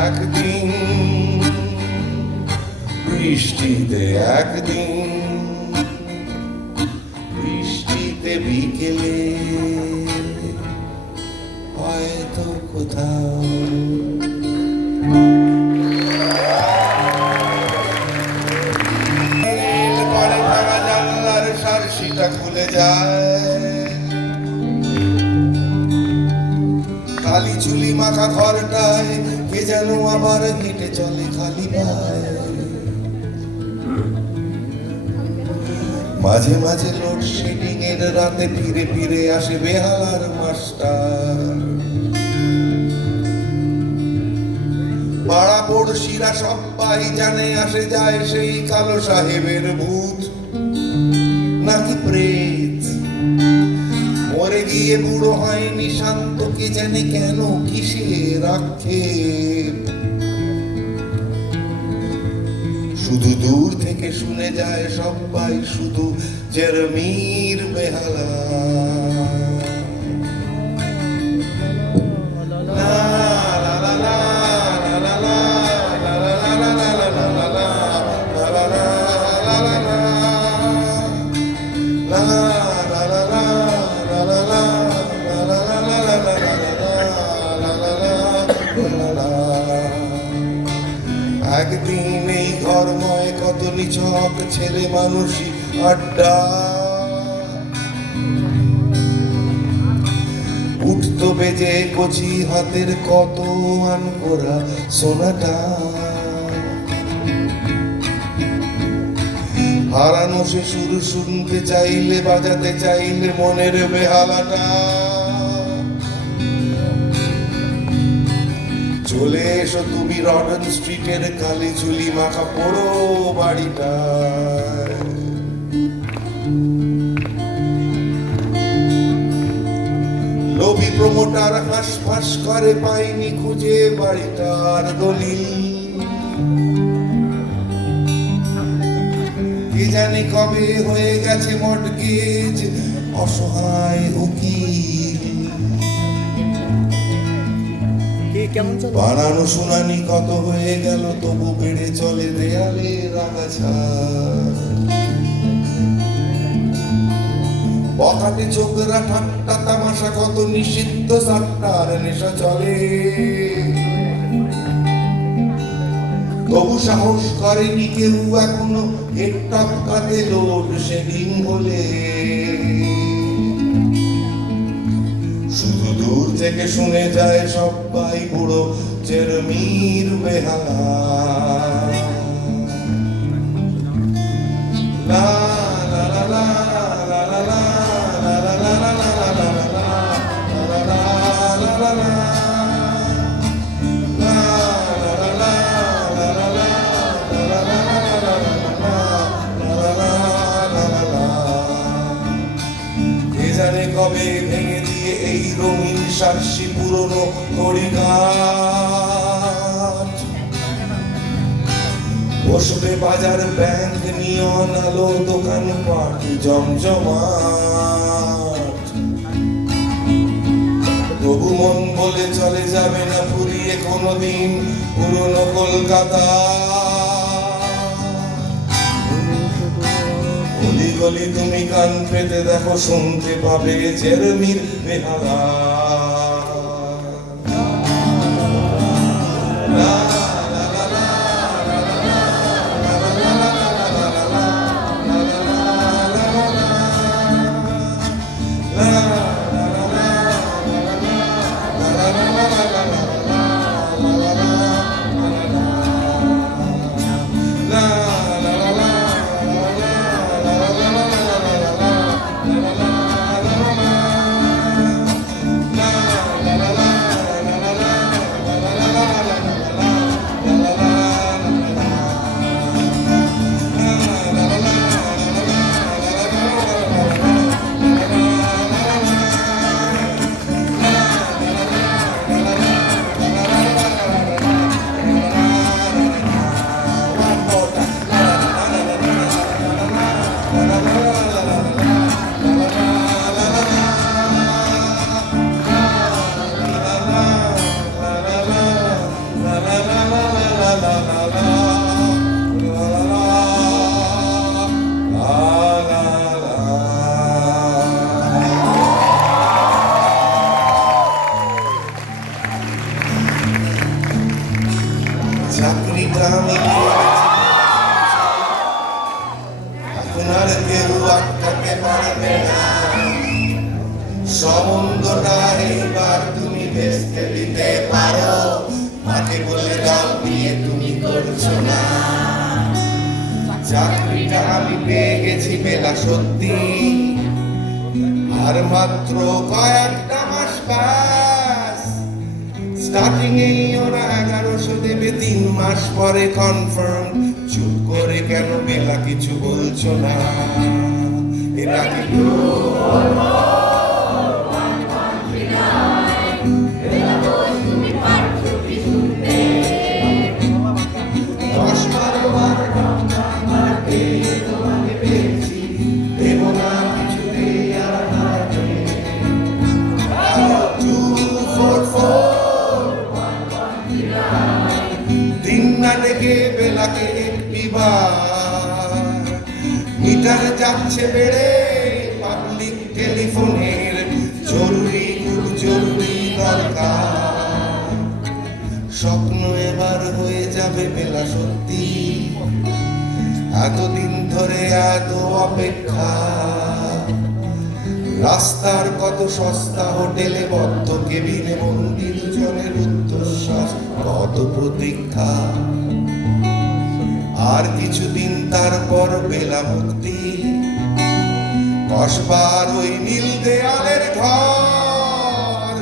একদিন বৃষ্টিতে একদিন বৃষ্টিতে বিকেলে হয়তো কোথাও। সারসিটা খুলে যায়। কালি চুলি মাখা ঘরটায় যেন আবার হেঁটে চলে খালি পায়। মাঝে মাঝে লোডশেডিং এর রাতে ফিরে ফিরে আসে বেহালার মাস্টার। পাড়া পড়শিরা সবাই জানে আসে যায় সেই কালো সাহেবের ভূত। নাকি প্রেত মরে গিয়ে বুড়ো হয়নি শান্ত কে জানে কেন কিসে রাখে। শুধু দূর থেকে শুনে যায় সবাই শুধু জেরমির বেহালা। ছেলে মানুষই আড্ডা। উঠতো বেজে কচি হাতের কত আন করা সোনাটা। হারানো সে শুনতে চাইলে, বাজাতে চাইলে মনের বেহালাটা। চলে এসো তুমি রডন স্ট্রিটের কালি চুলি মাখা পোড়ো বাড়িটা। লোভী প্রমোটার হাঁস করে পাইনি খুঁজে বাড়িটার দলিল। কে জানে কবে হয়ে গেছে মর্টগেজ অসহায় উকিল। বানানো শুনানি কত হয়ে গেল, তবু বেড়ে চলে দেয়ালে রাগাছা বকাটে চোখরা ঠাট্টা, তামাশা কত নিষিদ্ধ সাট্টার নেশা চলে। তবু সাহস করেনি কেউ এখনও হেড টপকাতে লোড শেডিং হলে। শুধু দূর থেকে শুনে যায় সবাই সবাই বুড়ো চেরমির কবে ভেঙে দিয়ে এই রঙিন সার্সিন পুরনো বসবে বাজার ব্যাংক নিয়ন আলো দোকান পাট, জমজমাট। মন বলে চলে যাবে না ফুরিয়ে কোনোদিন পুরনো কলকাতা। গলি গলি তুমি কান পেতে দেখো, শুনতে পাবে জেরমির বেহালা চাকরিটা আমি আপনার কেউ আটকাতে পারবে না এইবার তুমি বেসতে দিতে পারো মাকে বলে দাও, বিয়ে তুমি করছ না। চাকরিটা আমি পেয়ে গেছি বেলা সত্যি। আর মাত্র কয়েকটা মাস পাস স্টার্টিং এই ওরা এগারোশো দেবে, তিন মাস পরে কনফার্ম চুপ করে কেন বেলা কিছু বলছো না? এটা কি এবার হয়ে যাবে এতদিন ধরে এত অপেক্ষা। রাস্তার কত সস্তা হোটেলে বদ্ধ কেবিনে বন্দি দুজনের উচ্চশ্বাস কত প্রতীক্ষা। আর কিছুদিন তারপর বেলা মুক্তি। কসবার ওই নীল দেয়ালের ঘর,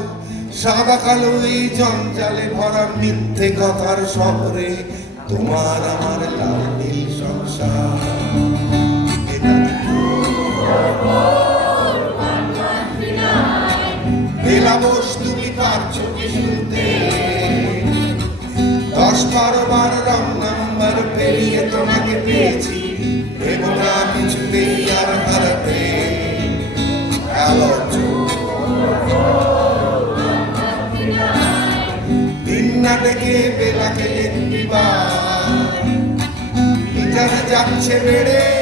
সাদা কালো এই জঞ্জালে ভরা মিথ্যে কথার শহরে তোমার আমার লাল নীল সংসার। না বেলাকে দিবা যাচ্ছে বেড়ে।